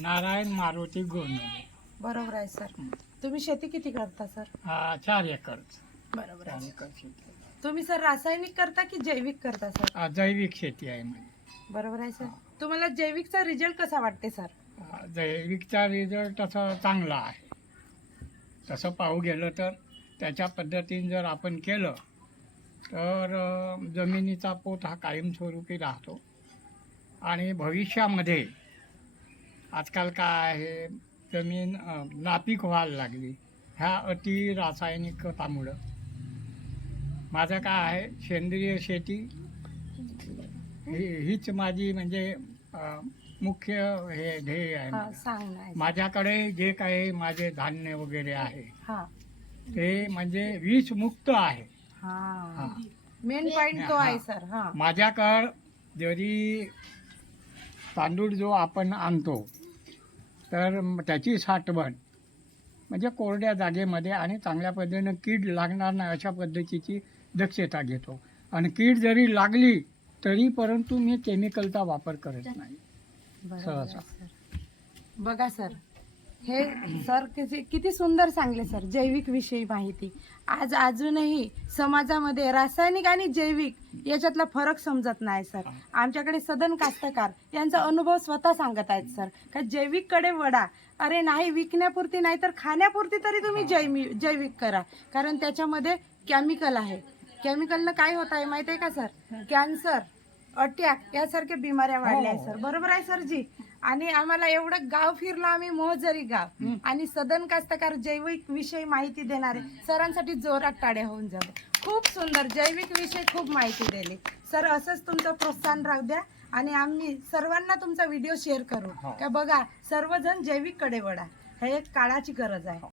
नारायण मारुती गोंधळे. बरोबर आहे सर. तुम्ही शेती किती करता सर? 4 एकर. बरोबर 4 आहे. एकर शेती. तुम्ही सर रासायनिक करता की जैविक करता सर? जैविक शेती आहे माझी. बरोबर आहे सर. तुम्हाला जैविकचा रिझल्ट कसा वाटते सर? जैविकचा रिझल्ट तसा चांगला आहे. तसं पाहू गेलं तर त्याच्या पद्धतीने जर आपण केलं तर जमिनीचा पोत हा कायमस्वरूपी राहतो आणि भविष्यामध्ये आजकाल काय आहे, जमीन नापीक व्हायला लागली ह्या अति रासायनिक खतामुळं. माझं काय आहे, सेंद्रिय शेती हीच माझी म्हणजे मुख्य हे ध्येय आहे हा, माझं. सांगणं आहे सर. माझ्याकडे जे काही माझे धान्य वगैरे आहे हा ते म्हणजे विषमुक्त आहे. हा हा. मेन पॉइंट तो हा. आहे सर. हा माझ्याकडं जरी तांदूळ जो आपण आणतो तर त्याची साठवण म्हणजे कोरड्या जागेमध्ये आणि चांगल्या पद्धतीनं कीड लागणार नाही अशा पद्धतीची दक्षता घेतो. आणि कीड जरी लागली तरी परंतु मी केमिकलचा वापर करत नाही. बरोबर आहे सहसा. सर. बघा सर, हे सर किती सुंदर सांगले सर जैविक विषयी माहिती. आज अजूनही समाजामध्ये रासायनिक आणि जैविक याच्यातला फरक समजत नाही सर. आमच्याकडे सदन कास्तकार यांचा अनुभव स्वतः सांगत आहेत सर का जैविक कडे वडा. अरे नाही, विकण्यापुरती नाही तर खाण्यापुरती तरी तुम्ही जैविक करा, कारण त्याच्यामध्ये केमिकल आहे. केमिकलनं काय होत आहे माहिती आहे का सर? कॅन्सर, अटॅक यासारख्या बिमाऱ्या वाढल्या आहे सर. बरोबर आहे सर जी. आणि आम्हाला एवढं गाव फिरलो आम्ही, मोहजरी गाव आणि सदन कास्तकार जैविक विषयी माहिती देणारे सरांसाठी जोरात टाळ्या होऊन जावं. खूप सुंदर जैविक विषय खूप माहिती दिली सर. असंच तुमचं प्रोत्साहन राहू द्या आणि आम्ही सर्वांना तुमचा व्हिडिओ शेअर करू का बघा सर्वजण जैविक कडे वळा. हे एक काळाची गरज आहे.